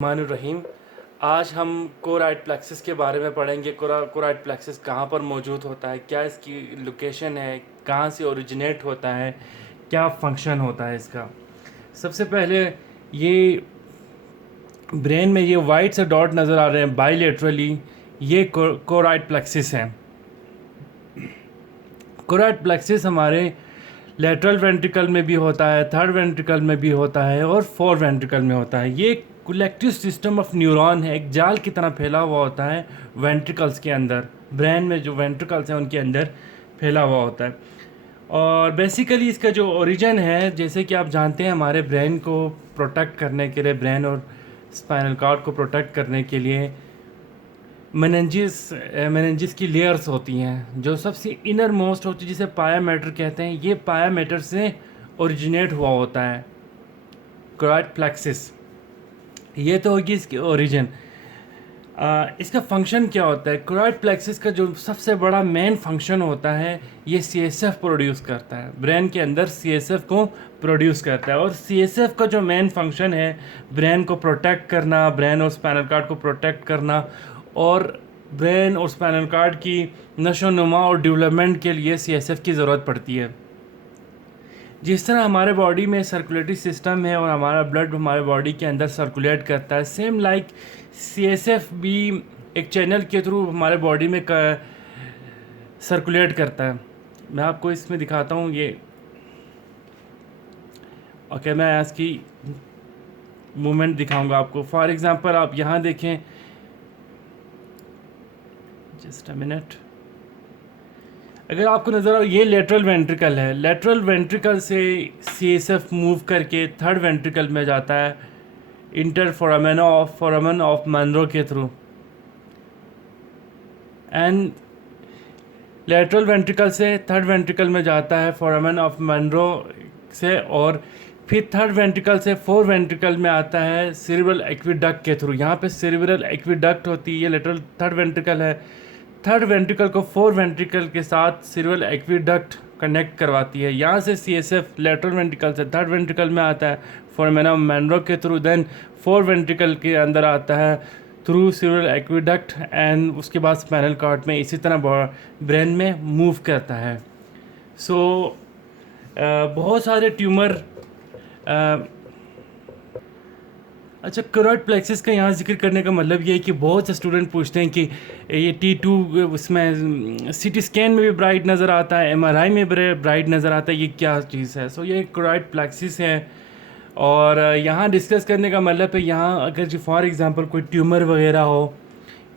रहीम। आज हम choroid plexus के बारे में पढ़ेंगे। कोराइड प्लेक्सिस कहाँ पर मौजूद होता है, क्या इसकी लोकेशन है, कहाँ से ओरिजिनेट होता है, क्या फंक्शन होता है इसका। सबसे पहले ये ब्रेन में ये वाइट से डॉट नज़र आ रहे हैं बाइलेटरली, ये कोराइड प्लेक्सिस हैं। कोराइड प्लेक्सिस हमारे लेटरल वेंट्रिकल में भी होता है, थर्ड वेंट्रिकल में भी होता है और फोर्थ वेंट्रिकल में होता है। ये कलेक्टिव सिस्टम ऑफ न्यूरॉन है, एक जाल की तरह फैला हुआ होता है वेंट्रिकल्स के अंदर। ब्रेन में जो वेंट्रिकल्स हैं उनके अंदर फैला हुआ होता है। और बेसिकली इसका जो ओरिजिन है, जैसे कि आप जानते हैं, हमारे ब्रेन को प्रोटेक्ट करने के लिए, ब्रेन और स्पाइनल कॉर्ड को प्रोटेक्ट करने के लिए मेनिंजिस की लेयर्स होती हैं, जो सबसे इनर मोस्ट होती है, जिसे पाया मैटर कहते हैं। ये पाया मैटर से ओरिजिनेट हुआ होता है कोराइड प्लेक्सिस। ये तो होगी इसकी ओरिजिन। इसका फंक्शन क्या होता है? कोराइड प्लेक्सिस का जो सबसे बड़ा मेन फंक्शन होता है, ये सीएसएफ प्रोड्यूस करता है। ब्रेन के अंदर सीएसएफ को प्रोड्यूस करता है, और सीएसएफ का जो मेन फंक्शन है, ब्रेन को प्रोटेक्ट करना, ब्रेन और स्पाइनल कॉर्ड को प्रोटेक्ट करना, और ब्रेन और स्पाइनल कॉर्ड की नशोनुमा और डेवलपमेंट के लिए सीएसएफ की ज़रूरत पड़ती है। जिस तरह हमारे बॉडी में सर्कुलेटरी सिस्टम है और हमारा ब्लड हमारे बॉडी के अंदर सर्कुलेट करता है, सेम लाइक सीएसएफ भी एक चैनल के थ्रू हमारे बॉडी में सर्कुलेट करता है। मैं आपको इसमें दिखाता हूँ ये। ओके, मैं इसकी मूवमेंट दिखाऊंगा आपको। फॉर एग्जांपल आप यहाँ देखें, जस्ट अ मिनट। अगर आपको नज़र आओ, ये लेटरल वेंट्रिकल है। लेटरल वेंट्रिकल से सीएसएफ मूव करके थर्ड वेंट्रिकल में जाता है, फोरामेन ऑफ मनरो के थ्रू। एंड लेटरल वेंट्रिकल से थर्ड वेंट्रिकल में जाता है फोरामेन ऑफ मनरो से, और फिर थर्ड वेंट्रिकल से फोर्थ वेंट्रिकल में आता है सेरेब्रल एक्विडक्ट के थ्रू। यहाँ पे सेरेब्रल एक्विडक्ट होती है, ये लेटरल थर्ड वेंट्रिकल है। थर्ड वेंट्रिकल को फोर्थ वेंट्रिकल के साथ सेरेब्रल एक्विडक्ट कनेक्ट करवाती है। यहाँ से सीएसएफ लेटरल वेंट्रिकल से थर्ड वेंट्रिकल में आता है फोरामेन ऑफ मनरो के थ्रू, देन फोर्थ वेंट्रिकल के अंदर आता है थ्रू सेरेब्रल एक्विडक्ट, एंड उसके बाद स्पाइनल कॉर्ड में इसी तरह ब्रेन में मूव करता है। सो बहुत सारे ट्यूमर अच्छा, कोराइड प्लेक्सिस का यहाँ जिक्र करने का मतलब ये है कि बहुत से स्टूडेंट पूछते हैं कि ये T2 उसमें सीटी स्कैन में भी ब्राइट नज़र आता है, MRI में ब्राइट नज़र आता है, ये क्या चीज़ है? सो ये कोराइड प्लेक्सिस है। और यहाँ डिस्कस करने का मतलब है, यहाँ अगर जो फॉर एग्ज़ाम्पल कोई ट्यूमर वगैरह हो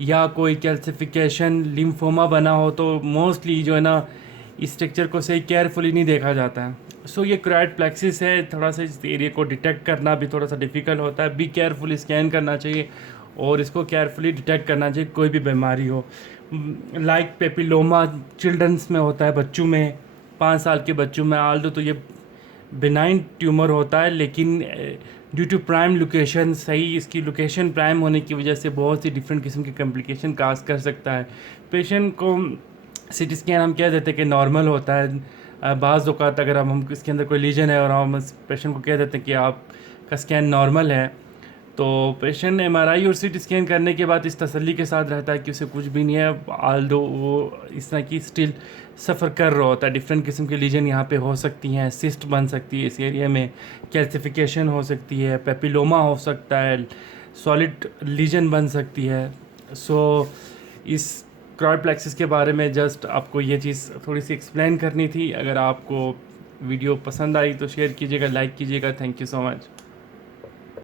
या कोई कैल्सिफिकेशन लिम्फोमा बना हो, तो मोस्टली जो है ना, इस स्ट्रक्चर को सही केयरफुली नहीं देखा जाता है। सो ये कोराइड प्लेक्सिस है। थोड़ा सा इस एरिया को डिटेक्ट करना भी थोड़ा सा डिफ़िकल्ट होता है। बी केयरफुली स्कैन करना चाहिए और इसको केयरफुली डिटेक्ट करना चाहिए, कोई भी बीमारी हो। लाइक पेपिलोमा चिल्ड्रंस में होता है, बच्चों में, 5 साल के बच्चों में। आल्दो तो ये बिनाइन ट्यूमर होता है, लेकिन ड्यू टू प्राइम लोकेशन, सही इसकी लोकेशन प्राइम होने की वजह से बहुत सी डिफरेंट किस्म की कॉम्प्लिकेशन काज कर सकता है। पेशेंट को सीटी स्कैन हम कह देते हैं कि नॉर्मल होता है। बाज़ औक़ात अगर हम इसके अंदर कोई लीजन है और हम पेशेंट को कह देते हैं कि आपका स्कैन नॉर्मल है, तो पेशेंट MRI और सीटी स्कैन करने के बाद इस तसल्ली के साथ रहता है कि उसे कुछ भी नहीं है, आल्दो वो इस तरह की स्टिल सफ़र कर रहा होता है। डिफरेंट किस्म की लीजन यहाँ पे हो सकती हैं, सिस्ट बन सकती है इस एरिया में, कैल्सिफिकेशन हो सकती है, पेपिलोमा हो सकता है, सॉलिड लीजन बन सकती है। सो इस कोराइड प्लेक्सिस के बारे में जस्ट आपको ये चीज़ थोड़ी सी एक्सप्लेन करनी थी। अगर आपको वीडियो पसंद आई तो शेयर कीजिएगा, लाइक कीजिएगा। Thank you so much.